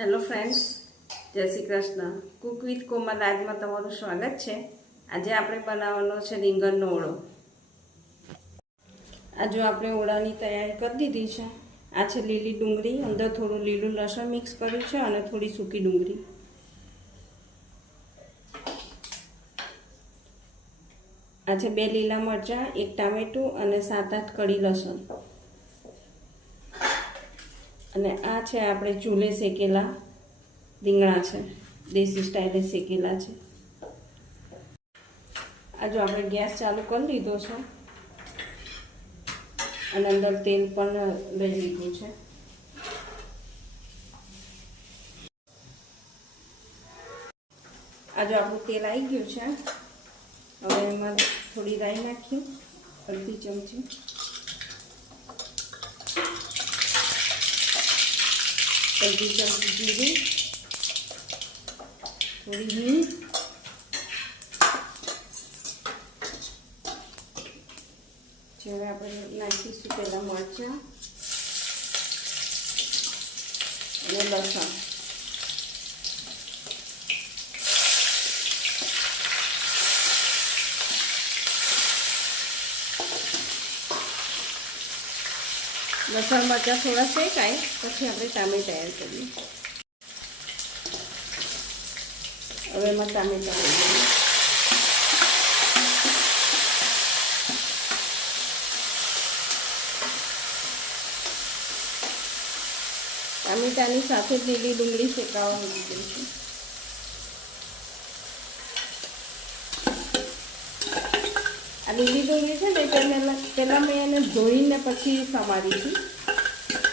Hello friends, જય Shri Krishna. Cook with કોમલ આજમાં તમારું સ્વાગત છે. આજે આપણે બનાવવાનો છે રીંગણનો ઓળો. આ જો આપણે ઓળાની તૈયારી કરી દીધી છે. આ છે લીલી ડુંગળી, અંદર થોડું લીલું લસણ મિક્સ કર્યું છે અને થોડી સૂકી ડુંગળી. આ છે 2 લીલા મરચાં, 1 ટામેટું અને 7-8 કળી લસણ. અને આ છે આપણે ચૂલે શેકેલા રીંગણા છે, દેશી સ્ટાઇલે શેકેલા છે. આ જો આપણે ગેસ ચાલુ કરી લીધો છે અને અંદર તેલ પણ લઈ લીધું છે. આ જો આપણું તેલ આવી ગયું છે. હવે એમાં થોડી રાઈ નાખીએ, અડધી ચમચી. અડધી ચમચી જીરું, થોડી હિંગ, હવે આપણે નાખીશું પહેલાં મરચાં અને લસણ. લસણ મરચાં થોડા શેકાય પછી આપણે ટામેટાં એડ કરીએ. હવે એમાં ટામેટાં એડ કરીએ. ટામેટાની સાથે જ લીલી ડુંગળી શેકાવા મૂકી દઈશું. આ લીલી ડુંગળી છે ને પહેલાં મેં એને ધોઈને પછી સમારી હતી,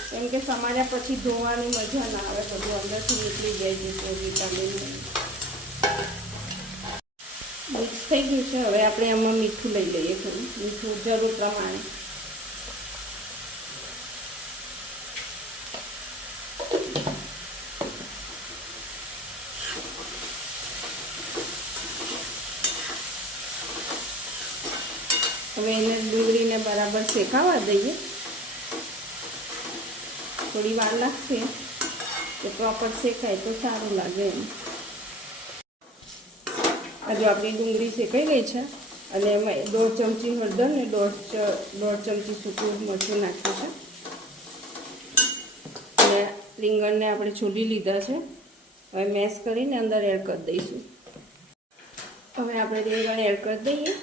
કેમ કે સમાર્યા પછી ધોવાની મજા ના આવે, બધું અંદરથી નીકળી જાય છે વિટામિન. મિક્સ થઈ ગયું છે. હવે આપણે એમાં મીઠું લઈ લઈએ, થોડું મીઠું જરૂર પ્રમાણે. હવે એને ડુંગળીને બરાબર શેકાવા દઈએ. થોડી વાર લાગશે તો પ્રોપર શેકાય તો સારું લાગે એમ. હજુ આપણી ડુંગળી શેકાઈ ગઈ છે અને એમાં 1.5 ચમચી હળદર ને 1.5 ચમચી સૂકું મરચું નાખ્યું છે. અને રીંગણને આપણે છોલી લીધા છે. હવે મેશ કરીને અંદર એડ કરી દઈશું. હવે આપણે રીંગણ એડ કરી દઈએ.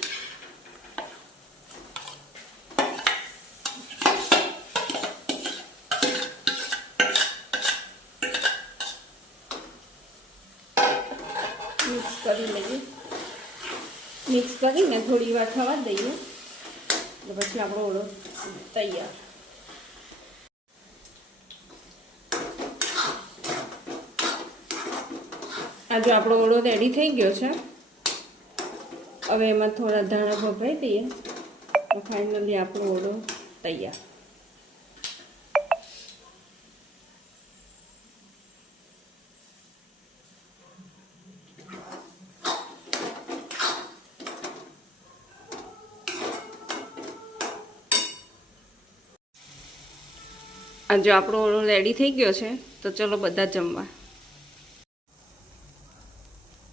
મિક્સ કરી લઈએ. મિક્સ કરીને થોડી વાર થવા દઈએ એટલે પછી આપણો ઓળો તૈયાર. આ જો આપણો ઓળો રેડી થઈ ગયો છે. હવે એમાં થોડા ધાણા ભભરાઈ દઈએ તો ફાઇનલી આપણો ઓળો તૈયાર. આ જો આપણો ઓળો રેડી થઈ ગયો છે તો ચલો બધા જમવા.